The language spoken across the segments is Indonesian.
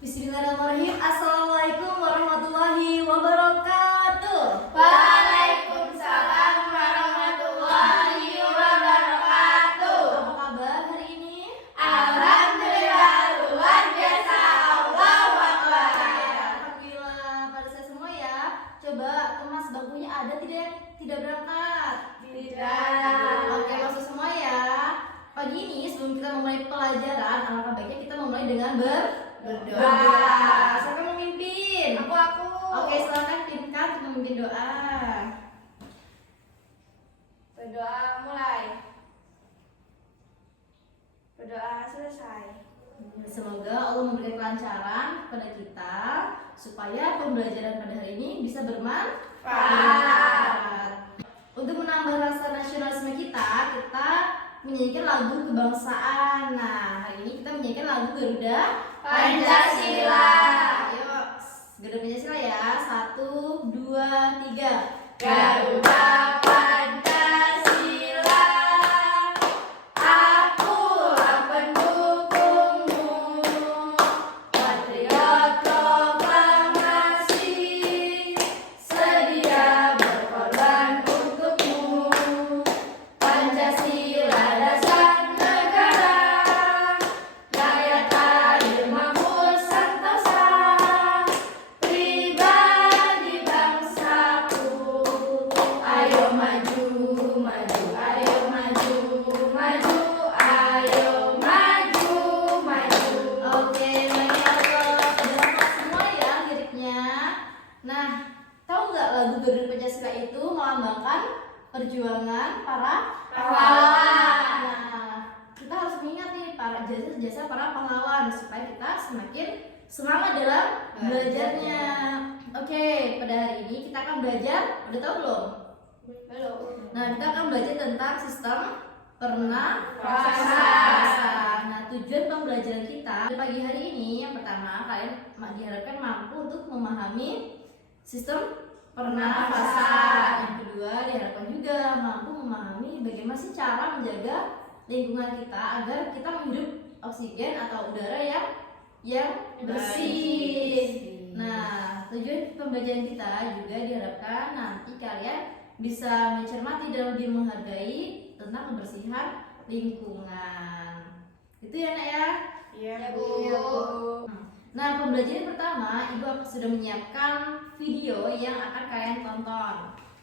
Bismillahirrahmanirrahim. Assalamualaikum warahmatullahi wabarakatuh. Waalaikumsalam warahmatullahi wabarakatuh. Apa kabar hari ini? Alhamdulillah luar biasa. Allahu Akbar. Alhamdulillah pada saya semua ya. Coba kemas bangkunya ada tidak berangkat? Tidak. Oke, masuk semua ya. Pagi ini sebelum kita memulai pelajaran, alangkah baiknya kita memulai dengan berdoa. Siapa yang memimpin? Aku. Oke, silakan pintar untuk memimpin doa. Berdoa mulai. Berdoa selesai. Semoga Allah memberikan kelancaran kepada kita supaya pembelajaran pada hari ini bisa bermanfaat. Untuk menambah rasa nasionalisme kita menyanyikan lagu kebangsaan. Nah, hari ini kita menyanyikan lagu Garuda Pancasila. Ayo, Garuda Pancasila ya. 1, 2, 3. Garuda Pancasila, akulah pendukungmu, patriot proklamasi, sedia berkorban untukmu. Pancasila dasar negara, rakyat adil makmur sentosa, pribadi bangsaku. Ayo maju, maju, ayo maju, maju, ayo maju, maju. Oke, baiknya kedengaran semua ya liriknya. Nah, tahu nggak lagu Garuda Pancasila itu melambangkan perjuangan para Pahlawan. Nah, kita harus mengingat nih para jasa-jasa para pahlawan supaya kita semakin semangat dalam belajarnya. Oke, pada hari ini kita akan belajar, udah tahu belum? Belum. Nah, kita akan belajar tentang sistem Pernafasan. Nah, tujuan pembelajaran kita pada pagi hari ini yang pertama, kalian diharapkan mampu untuk memahami sistem pernafasan. Yang kedua, diharapkan juga mampu memahami bagaimana sih cara menjaga lingkungan kita agar kita menghirup oksigen atau udara yang bersih. Nah, tujuan pembelajaran kita juga diharapkan nanti kalian bisa mencermati dan lebih menghargai tentang kebersihan lingkungan. Itu ya, Nak ya? Iya, Bu. Nah, pembelajaran pertama, Ibu sudah menyiapkan video yang akan kalian tonton.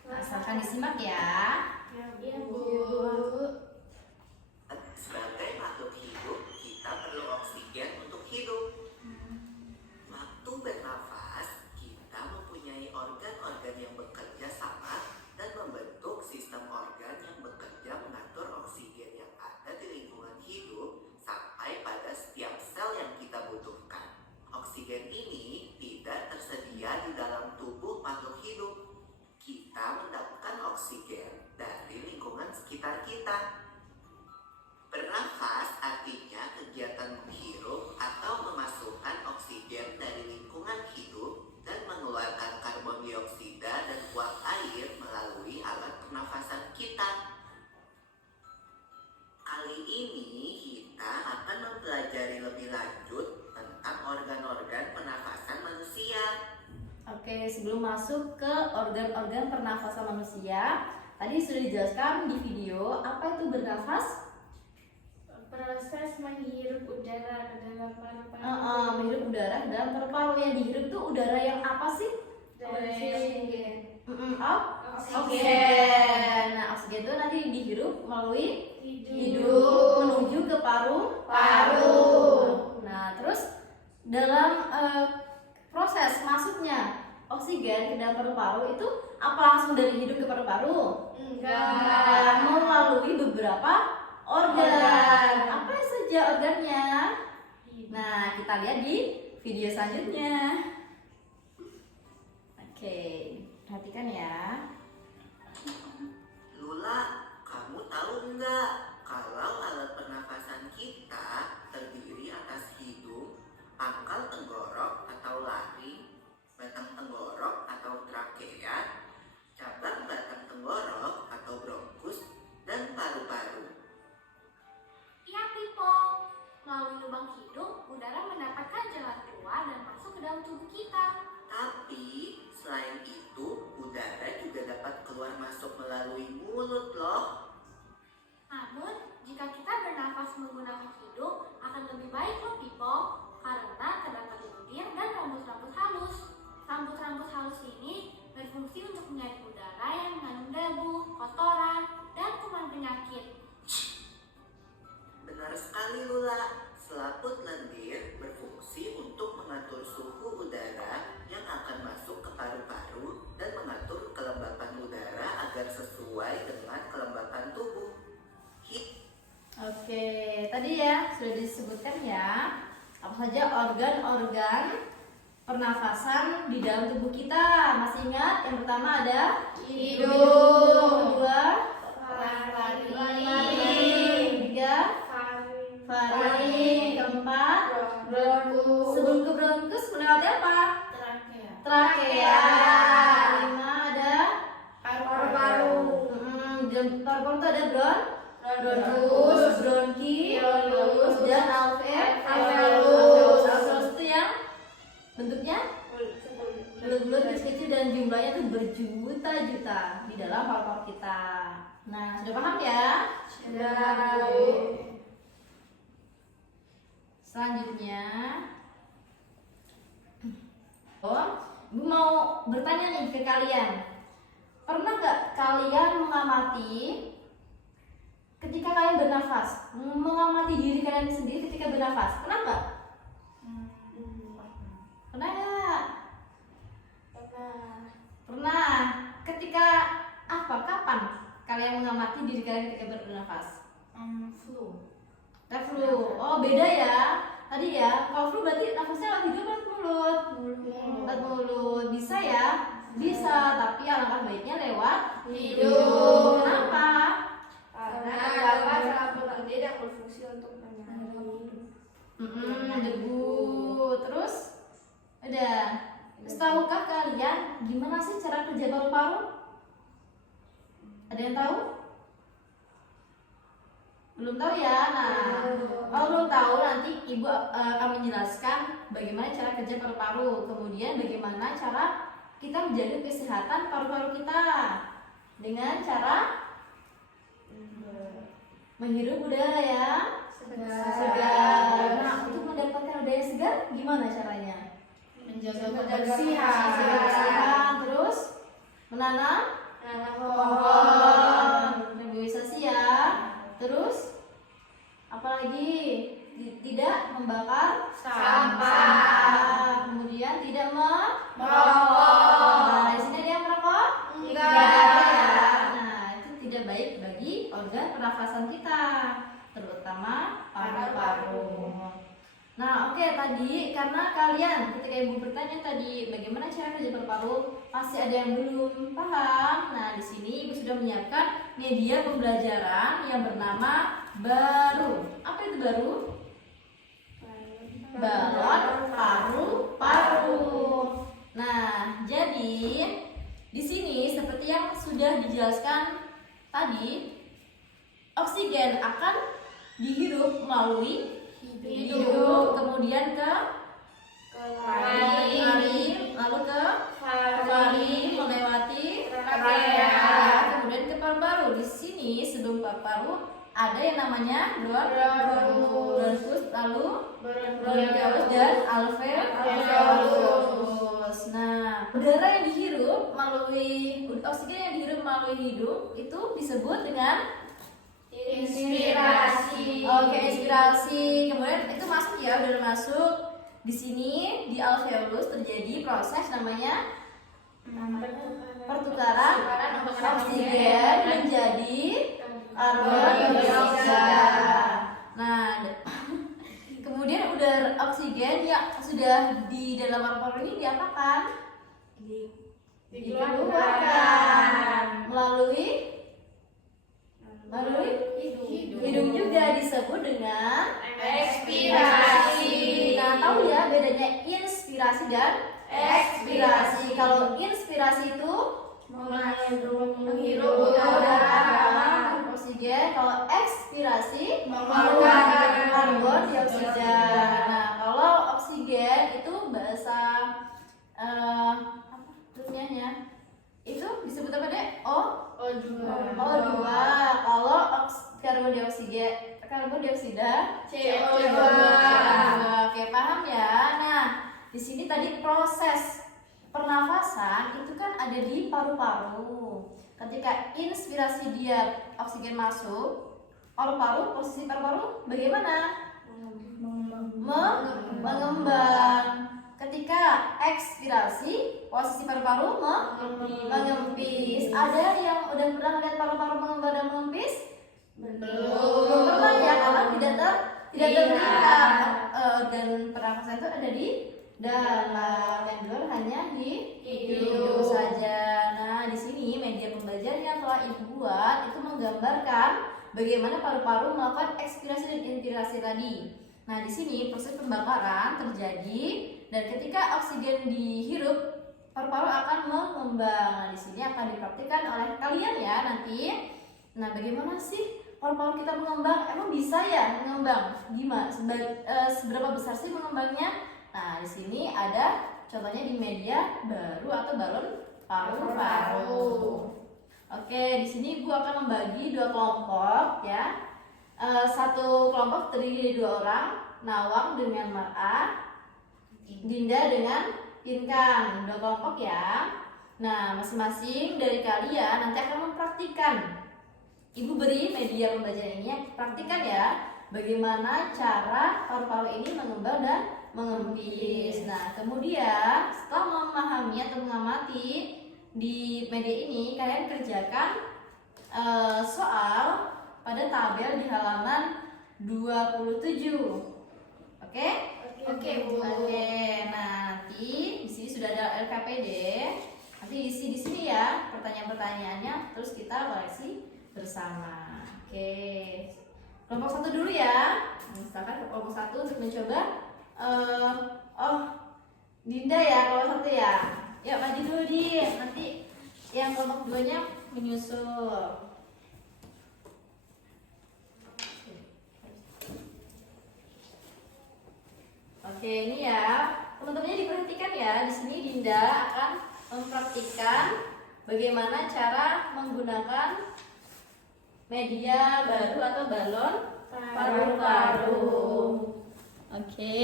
Nah, silahkan disimak ya. Iya, Bu. Sebagai makhluk hidup, kita perlu oksigen untuk hidup. Waktu bernafas, kita mempunyai organ-organ yang bekerja sama dan membentuk sistem organ yang bekerja mengatur oksigen yang ada di lingkungan hidup sampai pada setiap sel yang kita butuhkan. Oksigen ini tidak tersedia di dalam tubuh makhluk hidup. Kita mendapatkan oksigen dari lingkungan sekitar kita. Bernafas artinya kegiatan menghirup atau memasukkan oksigen dari lingkungan hidup dan mengeluarkan karbon dioksida dan uap air melalui alat pernafasan kita. Kali ini kita akan mempelajari lebih lanjut tentang organ-organ pernafasan manusia. Oke, sebelum masuk ke organ-organ pernafasan manusia, tadi sudah dijelaskan di video apa itu bernafas. Proses menghirup udara ke dalam paru-paru. Menghirup udara ke dalam paru-paru. Yang dihirup tuh udara yang apa sih? Oksigen. Oksigen. Nah, oksigen itu nanti dihirup melalui hidung menuju ke paru-paru. Nah, terus dalam proses masuknya oksigen ke dalam paru-paru itu apa langsung dari hidung ke paru-paru? Enggak. Melalui beberapa organ. Apa saja organnya? Nah, kita lihat di video selanjutnya. Oke, perhatikan ya. Lula, kamu tahu nggak kalau alat pernafasan kita terdiri atas hidung, pangkal tenggorok atau laring, batang tenggorok atau trakea, cabang batang tenggorok atau bronkus, dan paru-paru. Iya, Pipo. Melalui lubang hidung, udara mendapatkan jalan keluar dan ya, sudah disebutkan ya. Apa saja organ-organ pernafasan di dalam tubuh kita. Masih ingat? Yang pertama ada Hidung. kedua Faring. ketiga faring, keempat Bronkus. sebelum ke bronkus melewati apa? Trakea. Trakea. Lima ada Paru-paru. paru-paru itu ada Bronkus. bronki, Bronkus. dan alveolus. Alveolus. Alveolus itu yang bentuknya bulat-bulat kecil-kecil dan jumlahnya tuh berjuta-juta di dalam paru-paru kita. Nah, sudah paham ya? Sudah. Selanjutnya, Ibu mau bertanya nih ke kalian. Pernah nggak kalian mengamati ketika kalian bernafas, mengamati diri kalian sendiri ketika bernafas? Pernah nggak? Pernah nggak? Pernah. Ketika apa? Kapan kalian mengamati diri kalian ketika bernafas? Flu. Flu. Oh, beda ya. Tadi ya, kalau flu berarti nafasnya lewat hidung lewat mulut. Lewat mulut. Bisa ya? Bisa, tapi alangkah baiknya lewat Hidung. Kenapa? Karena dapat rambut tidak berfungsi untuk menyerap Debu. Terus udah. Terus tahukah kalian gimana sih cara kerja paru-paru? Ada yang tahu? Belum tahu ya. Nah, kalau belum tahu nanti Ibu akan menjelaskan bagaimana cara kerja paru-paru, kemudian bagaimana cara kita menjaga kesehatan paru-paru kita dengan cara menghirup udara yang segar. Nah, untuk mendapatkan udara yang segar gimana caranya? menjaga Kebersihan, terus menanam pohon, reboisasi ya. Terus apalagi tidak membakar sampah. kemudian tidak merokok. Merokok. Nah, di sini ada yang merokok? Enggak. Ya. Nah, itu tidak baik bagi organ pernafasan kita, terutama paru-paru. Nah, oke, tadi karena kalian ketika Ibu bertanya tadi bagaimana cara kerja paru-paru, pasti ada yang belum paham. Nah, di sini Ibu sudah menyiapkan media pembelajaran yang bernama baru. Apa itu baru? Balon paru-paru. Nah, jadi di sini seperti yang sudah dijelaskan tadi, oksigen akan dihirup melalui hidung, kemudian ke laring, lalu ke faring melewati Trakea. kemudian ke paru-paru. Di sini sebelum paru-paru ada yang namanya bronkus, lalu bronkiolus dan alveolus. Nah, udara yang dihirup melalui oksigen yang dihirup melalui hidung itu disebut dengan inspirasi. Oke, inspirasi. Kemudian itu masuk ya, udara masuk. Di sini di alveolus terjadi proses namanya pertukaran oksigen menjadi karbon dioksida. Nah, kemudian udara oksigen yang sudah di dalam paru-paru ini diapakan? Dikeluarkan melalui hidung juga disebut dengan Ekspirasi. Nah, tahu ya bedanya inspirasi dan ekspirasi. Kalau inspirasi itu menghirup udara. Oksigen. Kalau ekspirasi Mengeluarkan karbon dioksida. Nah, kalau oksigen itu bahasa apa ilmiahnya? Itu disebut apa deh? O2. Kalau karbon dioksida CO2. Oke, paham ya? Nah, di sini tadi proses pernafasan itu kan ada di paru-paru. Ketika inspirasi dia oksigen masuk, posisi paru-paru bagaimana? Mengembang. Ketika ekspirasi, posisi paru-paru mengempis. Ada yang udah pernah lihat paru-paru mengembang dan mengempis? Belum pernah ya, karena tidak tidak terlihat. Organ pernafasan itu ada di dalam, yang di luar hanya di hidung saja. Nah, di sini media pembelajaran yang telah Ibu buat itu menggambarkan bagaimana paru-paru melakukan ekspirasi dan inspirasi tadi. Nah, di sini proses pembakaran terjadi dan ketika oksigen dihirup, paru-paru akan mengembang. Nah, di sini akan dipraktikkan oleh kalian ya nanti. Nah, bagaimana sih paru-paru kita mengembang? Emang bisa ya mengembang? Gimana? Seberapa besar sih mengembangnya? Nah, di sini ada contohnya di media baru atau balon paru-paru. Oke, di sini Ibu akan membagi dua kelompok ya. Satu kelompok terdiri dari 2 orang, Nawang dengan Mar'ah, Dinda dengan Inkan. 2 kelompok ya. Nah, masing-masing dari kalian nanti akan mempraktikkan. Ibu beri media pembelajaran ini, praktikkan ya bagaimana cara paru-paru ini mengembang dan mengempis. Nah, kemudian setelah memahami atau mengamati di media ini, kalian kerjakan soal pada tabel di halaman 27. Oke? Oke, Bu. Oke, nah nanti di sini sudah ada LKPD. Nanti isi di sini ya pertanyaan-pertanyaannya, terus kita koreksi bersama. Oke. Kelompok 1 dulu ya. Misalkan kelompok 1 untuk mencoba Dinda ya kelompok 1 ya. Yuk maju dulu Din. Nanti yang kelompok 2-nya menyusul. Oke, ini ya. Teman-temannya diperhatikan ya. Di sini Dinda akan mempraktikkan bagaimana cara menggunakan media baru atau balon paru-paru. Oke.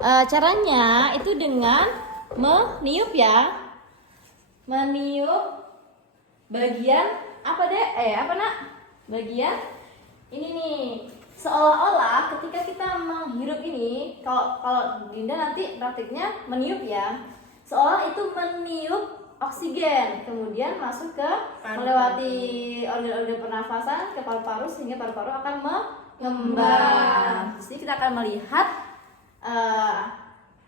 Caranya itu dengan meniup ya. Meniup bagian apa deh? Apa nak? Bagian ini nih. Seolah-olah ketika kita menghirup ini, kalau Dinda nanti praktiknya meniup ya. Seolah itu meniup oksigen, kemudian masuk ke melewati organ-organ pernafasan ke paru-paru sehingga paru-paru akan mengembang. Di sini kita akan melihat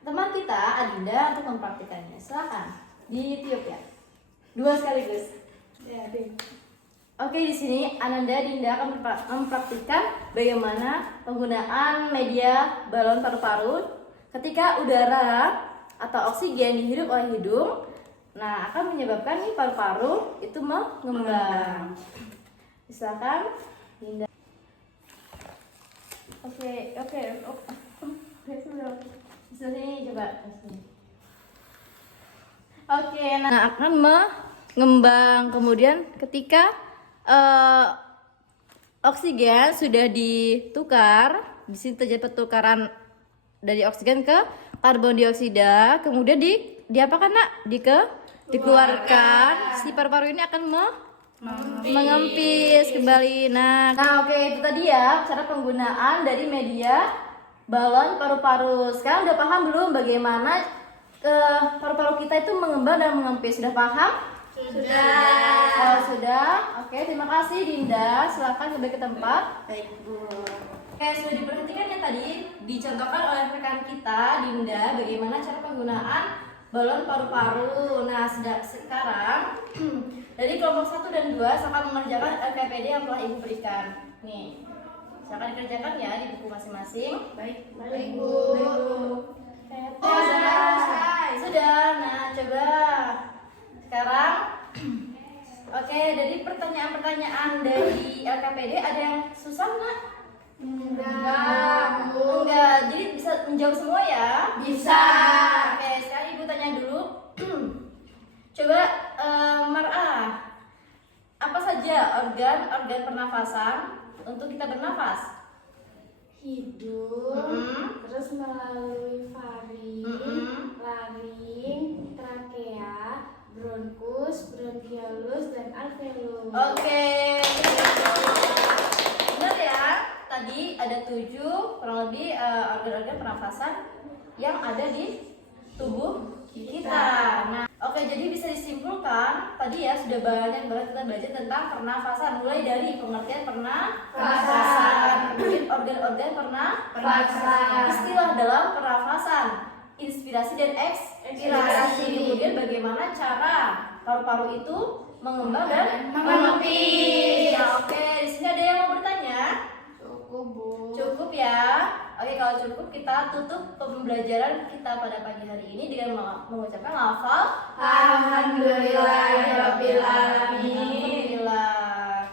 teman kita Adinda untuk mempraktikannya. Silakan ditiup ya. 2 sekaligus. Ya, Din. Oke, di sini Ananda Dinda akan mempraktikkan bagaimana penggunaan media balon paru-paru ketika udara atau oksigen dihirup oleh hidung. Nah, akan menyebabkan nih paru-paru itu mengembang. Silakan Dinda. Oke. Sini coba. Oke, nah akan mengembang. Kemudian ketika oksigen sudah ditukar, di sini terjadi pertukaran dari oksigen ke karbon dioksida, kemudian diapakan nak? Dikeluarkan. Si paru-paru ini akan mengempis kembali. Nah, oke, itu tadi ya cara penggunaan dari media balon paru-paru. Sekarang udah paham belum bagaimana paru-paru kita itu mengembang dan mengempis? Sudah paham? Sudah. Oke, terima kasih Dinda. Silakan kembali ke tempat. Baik, Bu. Oke, sudah diperhatikan ya tadi dicontohkan oleh rekan kita Dinda bagaimana cara penggunaan balon paru-paru. Nah, sekarang dari kelompok 1 dan 2 silakan mengerjakan LKPD yang telah Ibu berikan. Nih, silakan dikerjakan ya di buku masing-masing. Baik, Bu. Sudah. Nah, coba sekarang oke, dari pertanyaan-pertanyaan dari LKPD ada yang susah nggak? Enggak, jadi bisa menjawab semua ya? Bisa. Oke, sekarang Ibu tanya dulu. Coba Mar'ah, apa saja organ pernafasan untuk kita bernafas? Hidung, terus melalui faring, laring, trakea, bronkus, bronkiolus, dan alveolus. Oke, benar ya. Tadi ada 7 kurang lebih organ-organ pernafasan yang ada di tubuh kita. Nah, oke, jadi bisa disimpulkan tadi ya sudah banyak banget kita belajar tentang pernafasan, mulai dari pengertian pernafasan, kemudian organ-organ pernafasan, istilah dalam pernafasan, inspirasi dan ekspirasi, kemudian bagaimana cara paru-paru itu mengembang dan menepis. Nah, oke, di sini ada yang mau bertanya? Cukup, Bu. Cukup ya. Oke, kalau cukup kita tutup pembelajaran kita pada pagi hari ini dengan mengucapkan lafal Alhamdulillahirabbil alamin. Alhamdulillah.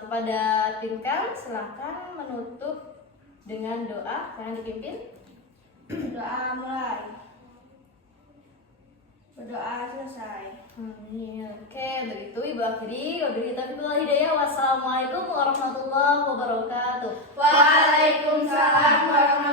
Kepada tim Kang silahkan menutup dengan doa yang dipimpin. Doa mulai. Berdoa selesai. Amin. Oke, begitu Ibu akhiri. Wabillahi taufiq wal hidayah. Wassalamualaikum warahmatullahi wabarakatuh. Waalaikumsalam warahmatullahi